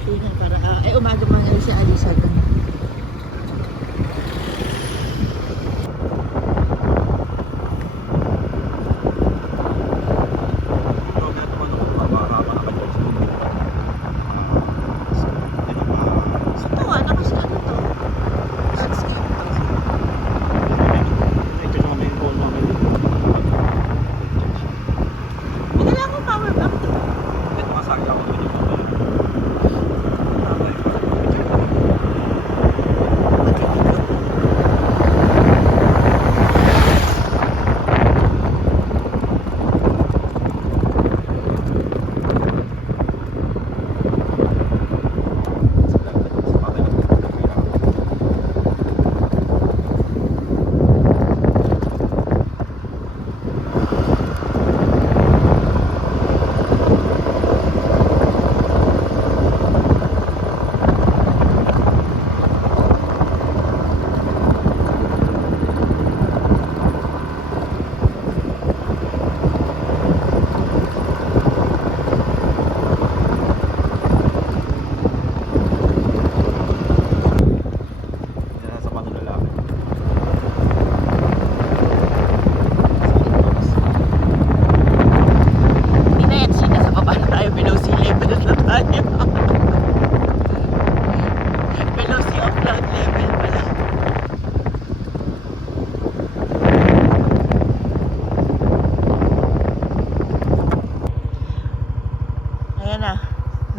datingan para umaga mga si Alisa doon.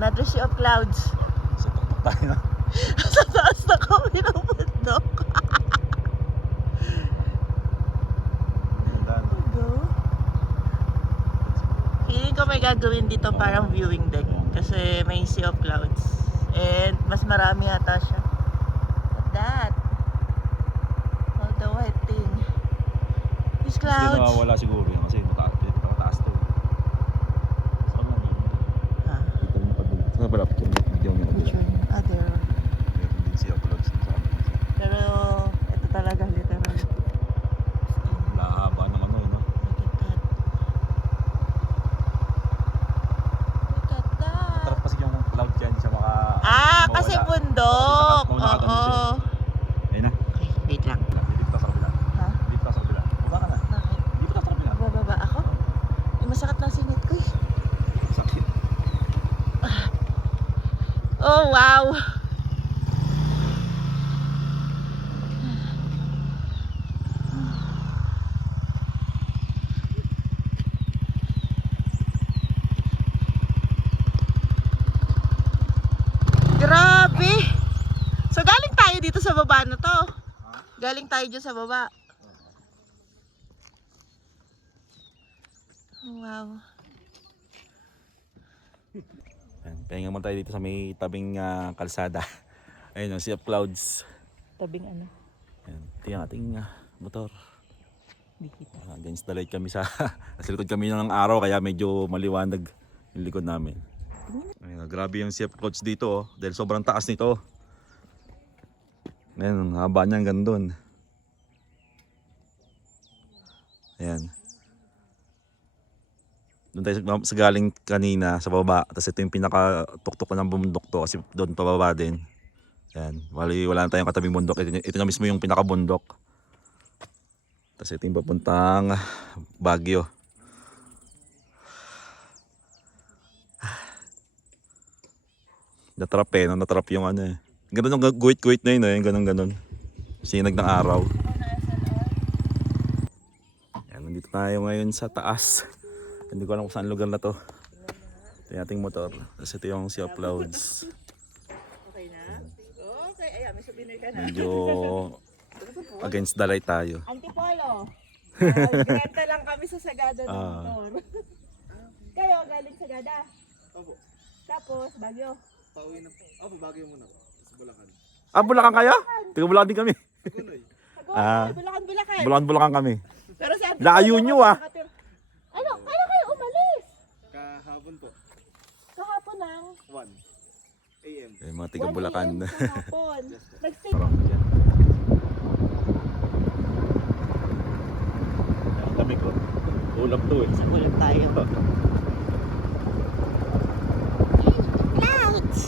Another sea of clouds. Sa tuktok tayo na. Sa taas na kami ng bundok. Feeling ko may gagawin dito parang viewing deck. Kasi may sea of clouds. And mas marami yata siya. Look at that. All the white thing. These clouds. Hindi nawawala siguro yan kasi mataas to. Sa balap ko, video mo Which one? Ah, there. meron din siya vlogs sa amin. Pero ito talaga literal. Lahaba ng ano, no? Look at that. Tarap kasi yung cloud dyan, hindi siya mawala. Kasi bundok. Kasi naka- Oo. Ayun na. Okay, wait lang. Dito ka sa kabila. Ha? Dito ka sa kabila. Baba ka na. Bakit? Dito ka sa kabila. Bababa ako? Masakit lang sinit ko eh. Sakit. Oh, wow! Grabe! So galing tayo dito sa baba na to. Galing tayo dyan sa baba. Oh, wow. Ayan, pahinga mo tayo dito sa may tabing kalsada. Ayun yung sea of clouds. Tabing ano? Ayan, ito yung ating motor. Hindi kita. Against the light kami sa nasa likod kami ng araw kaya medyo maliwanag yung likod namin. Ayun, grabe yung sea of clouds dito dahil sobrang taas nito. Ayan, haba niya hanggang doon. Ayan. Doon tayo sa galing kanina sa baba. Tapos ito yung pinaka-tuktok ng bundok to kasi doon pababa din. Ayan. Wala na tayong katabing bundok. Ito na mismo yung pinaka-bundok. Tapos ito yung papuntang Baguio. Natrap no? Natrap yung ano eh. Ganun yung guhit-guhit na yun eh. Ganun-ganun. Sinag ng araw. Ayan, nandito tayo ngayon sa taas. Hindi ko alam kung saan lugar na to. Ito yung ating motor. Tapos ito yung sea of clouds. Okay na? Okay, ayan, may souvenir ka na. Medyo against the light tayo. Antipolo. Granta lang kami sa Sagada ng motor. Kayo, galing Sagada? Opo. Tapos, Baguio. Pauwi na po. Opo, Baguio muna po. Sa Bulacan. Ah, Bulacan kayo? Taga Bulacan din kami. Kunoy. Bulacan. Bulacan kami. Pero si Antipolo, Layo nyo ah. Ano? Kailan kayo umalis? Kahapon po. Kahapon ng 1 AM. Eh, mga taga Bulacan. 1 AM kahapon. Nag-stay. Kami ko. Ulap to eh. Sa ulam tayo. Clouds!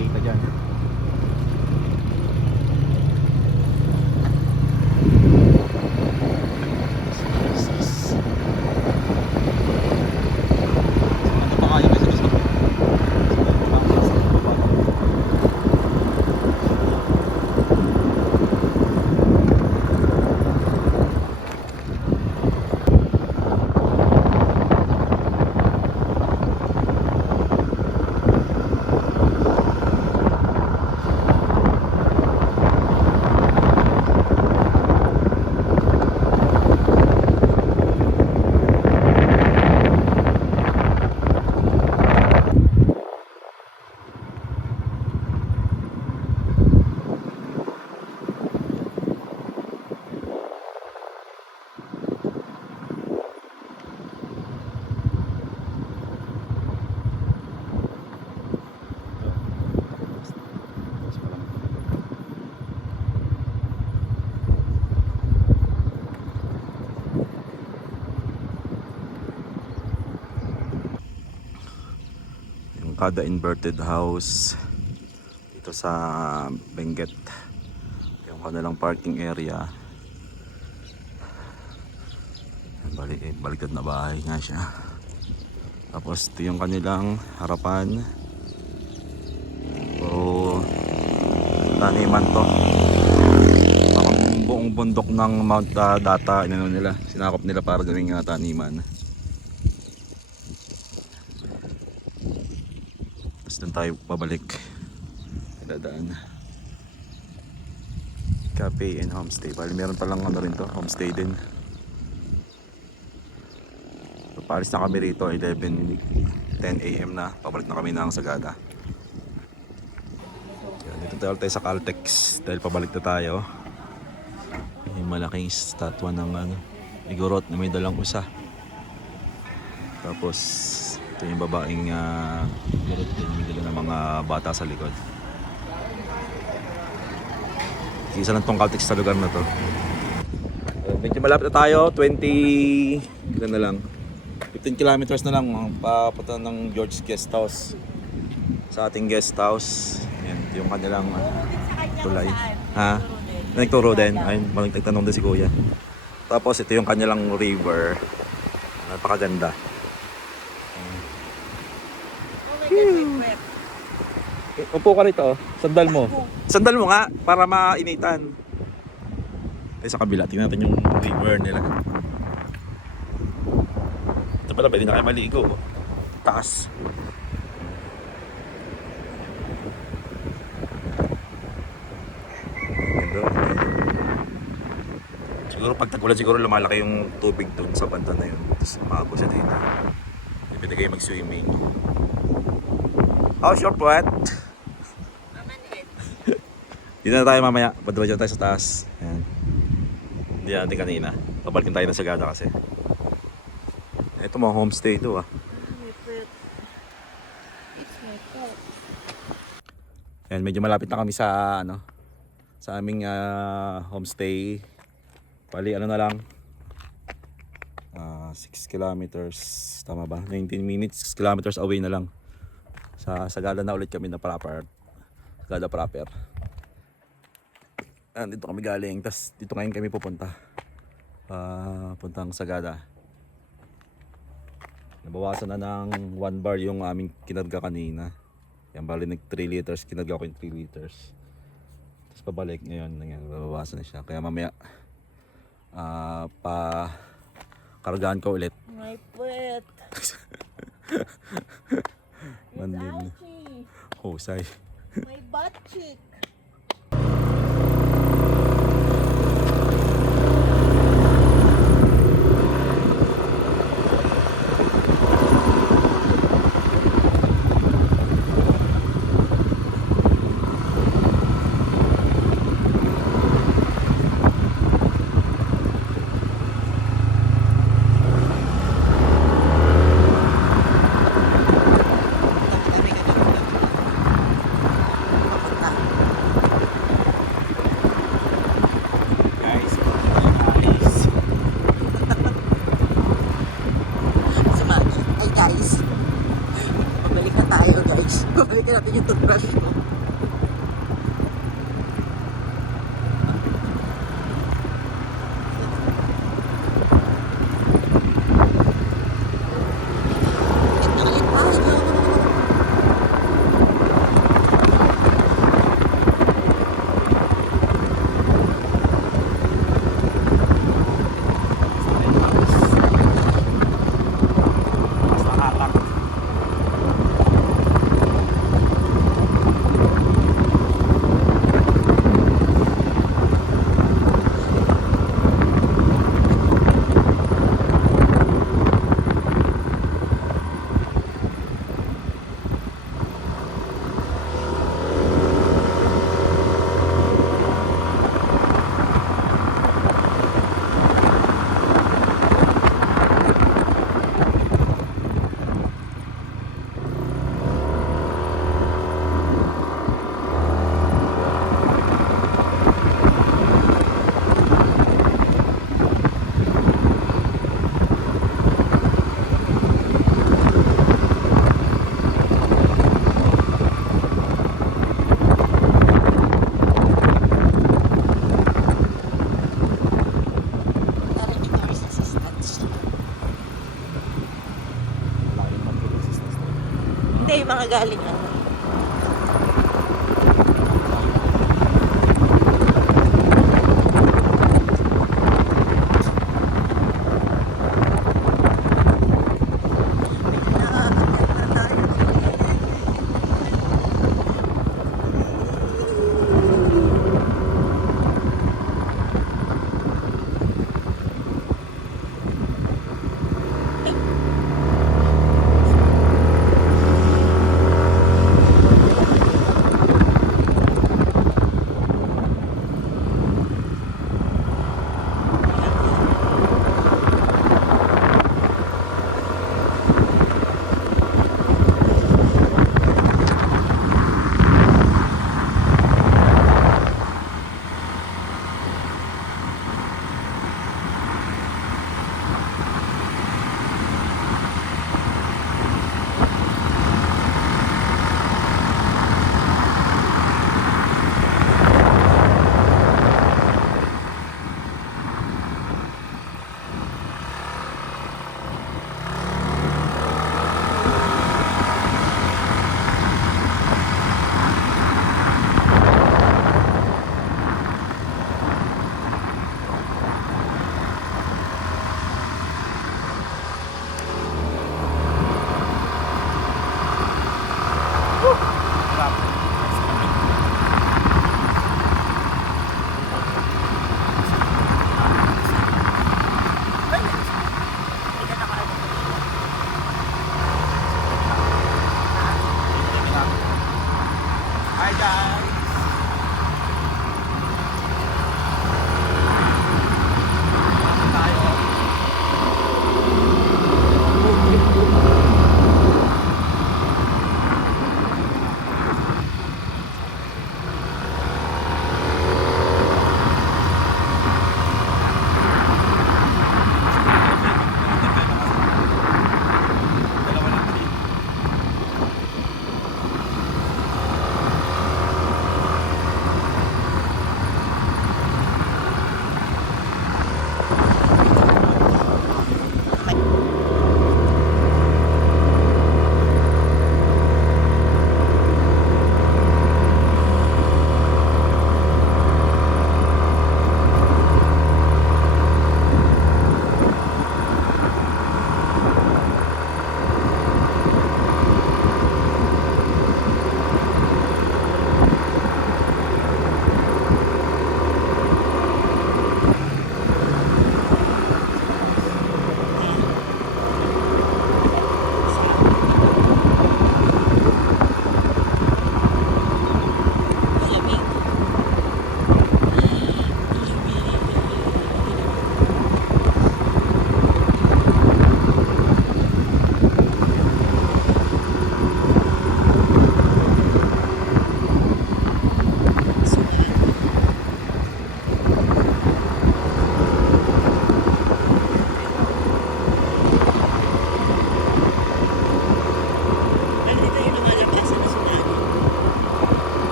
data dyan. Kada inverted house dito sa Benguet, yung kanilang parking area. Baliktad na bahay nga siya. Tapos ito yung kanilang harapan, puro taniman to. Parang buong bundok ng Mount Data sinakop nila para gawing taniman. Doon tayo babalik, dadaan cafe and homestay. Bali meron palang ano rin to, homestay din. So, paalis na kami rito 10 AM na, pabalik na kami ng Sagada. Yan, dito tayo sa Caltex dahil pabalik na tayo. May malaking statwa ng igorot na may dalang usa. Tapos ito yung babaeng igorot din, may dala ng mga bata sa likod. Isa lang tong Caltex sa lugar na to. Medyo malapit na tayo, 15 kilometers na lang papunta ng George Guest House. Sa ating guest house. Yan, yung kanilang tulay. Ha? Nagturo din. Ayun, nagtanong din si Kuya. Tapos ito yung kanilang river. Napakaganda. Upo ka rito, sandal mo. Sandal mo nga para mainitan. Sa kabila, tingnan natin yung river nila. Ito pala, pwede na kayo maligo. Taas. Siguro pag tag-ulan, siguro lumalaki yung tubig doon sa banda na yun. Tapos umago siya dito. Pwede kayo mag-swimming. How's your puwet? Dito na tayo mamaya. Padala tayo sa taas. Ayan. Hindi natin kanina. Pabalikin tayo ng Sagada kasi. Ito mga homestay ito ah. Ayan, medyo malapit na kami sa sa aming homestay. Bali na lang 6 kilometers, tama ba? 19 minutes, 6 kilometers away na lang. Sa Sagada na ulit kami na proper. Sagada proper. Dito kami galing, tas dito ngayon kami pupunta. Puntang Sagada. Nabawasan na ng 1 bar yung aming kinarga kanina. Yan, bali nag 3 liters, kinarga ko yung 3 liters. Tapos pabalik ngayon, nabawasan na siya. Kaya mamaya kargaan ko ulit. My puwet. Mandin. Husay. My butt cheek. yung toothbrush ko. Hindi, yung mga galing ano.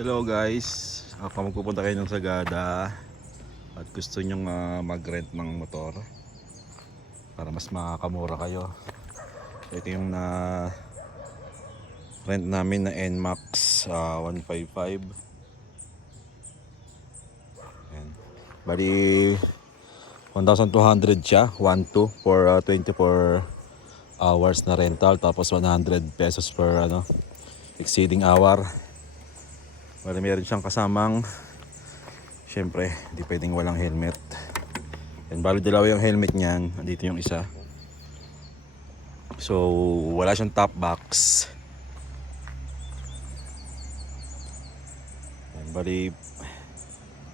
Hello guys, kung magpupunta kayo ng Sagada at gusto nyong mag-rent ng motor para mas makakamura kayo, ito yung na rent namin na NMAX 155. Ayan. Bali 1,200 siya, 1,2 for 24 hours na rental, tapos 100 pesos per exceeding hour. Bali meron siyang kasamang, syempre hindi pwedeng walang helmet. And bali dalawa yung helmet niyan, dito yung isa. So wala siyang top box. And bali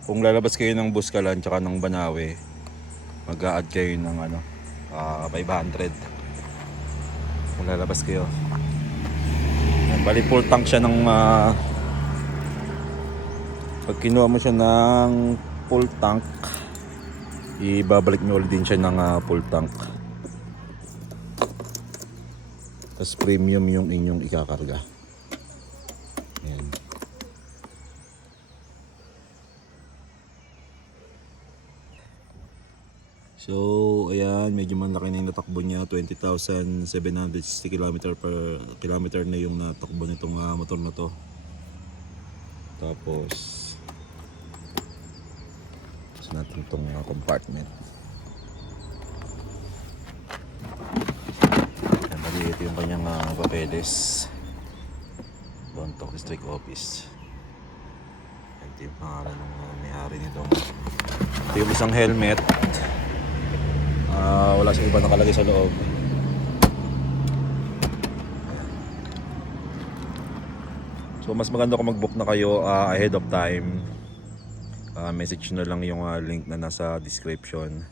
kung lalabas kayo ng Buskalan tsaka ng Banawe, mag-a-add kayo ng 500 kung lalabas kayo. And bali full tank siya ng pag kinuha mo siya ng full tank, ibabalik mo ulit din siya ng full tank. Tapos premium yung inyong ikakarga. Ayan. So ayan, medyo malaki na yung natakbo niya. 20,760 km per kilometer na yung natakbo nitong motor na to. Tapos natin itong compartment. Yan, bali ito yung kanyang papeles. Bontoc District Office. Ito yung pangalan ng may-ari nito. Ito yung isang helmet. Wala siyang iba nakalagay sa loob. Ayan. So mas maganda kung mag-book na kayo ahead of time. Message na lang yung link na nasa description.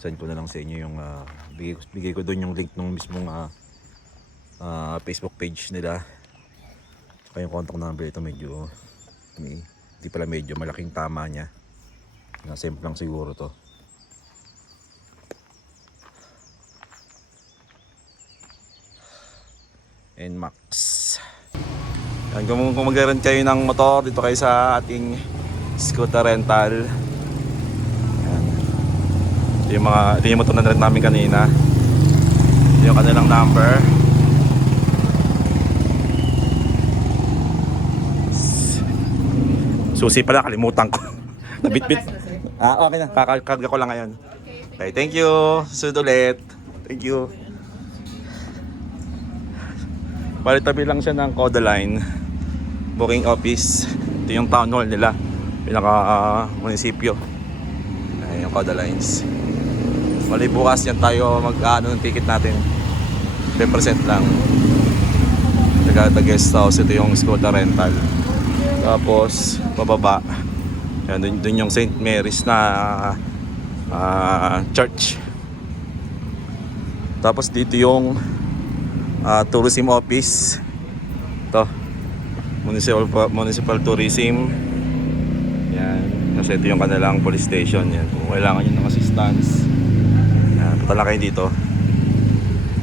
Send ko na lang sa inyo yung bigay ko doon yung link ng mismong Facebook page nila. Tsaka yung contact number. Ito medyo hindi pala medyo malaking tama niya. Simple lang siguro to. NMAX. Kung mag-rent kayo ng motor, dito kayo sa ating scooter rental. Ayan. Ito yung motor na rent namin kanina. Ito yung kanilang number. Susi pala, kalimutan ko. Nabitbit. Okay na, kakarga ko lang ngayon. Okay, thank you. Susunod ulit. Thank you. Bali tabi lang siya ng Codaline booking office. Ito yung town hall nila, pinaka munisipyo. Ayan yung Codalines. Bali bukas yan tayo mag-ano ng ticket natin. 10% lang. Taga guest house. Ito yung scooter rental. Tapos pababa yan, dun yung St. Mary's na church. Tapos dito yung tourism office. Ito municipal tourism. Yan, kasi ito yung kanilang police station. Yan, kung kailangan nyo ng assistance, yan, punta lang kayo dito.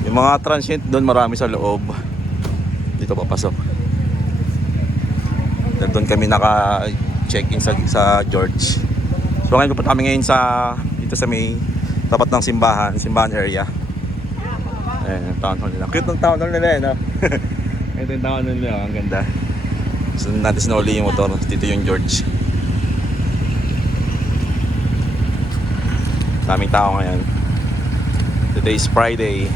Yung mga transient doon marami sa loob. Dito papasok. Doon kami naka-check-in sa George. So ngayon pupunta kami ngayon dito sa may tapat ng simbahan area. Ayan, yung town hall nila. Cute ng town hall nila no? Ito yung town hall nila, ang ganda. So natin sinuli yung motor. Dito yung George. Daming tao ngayon. Today is Friday.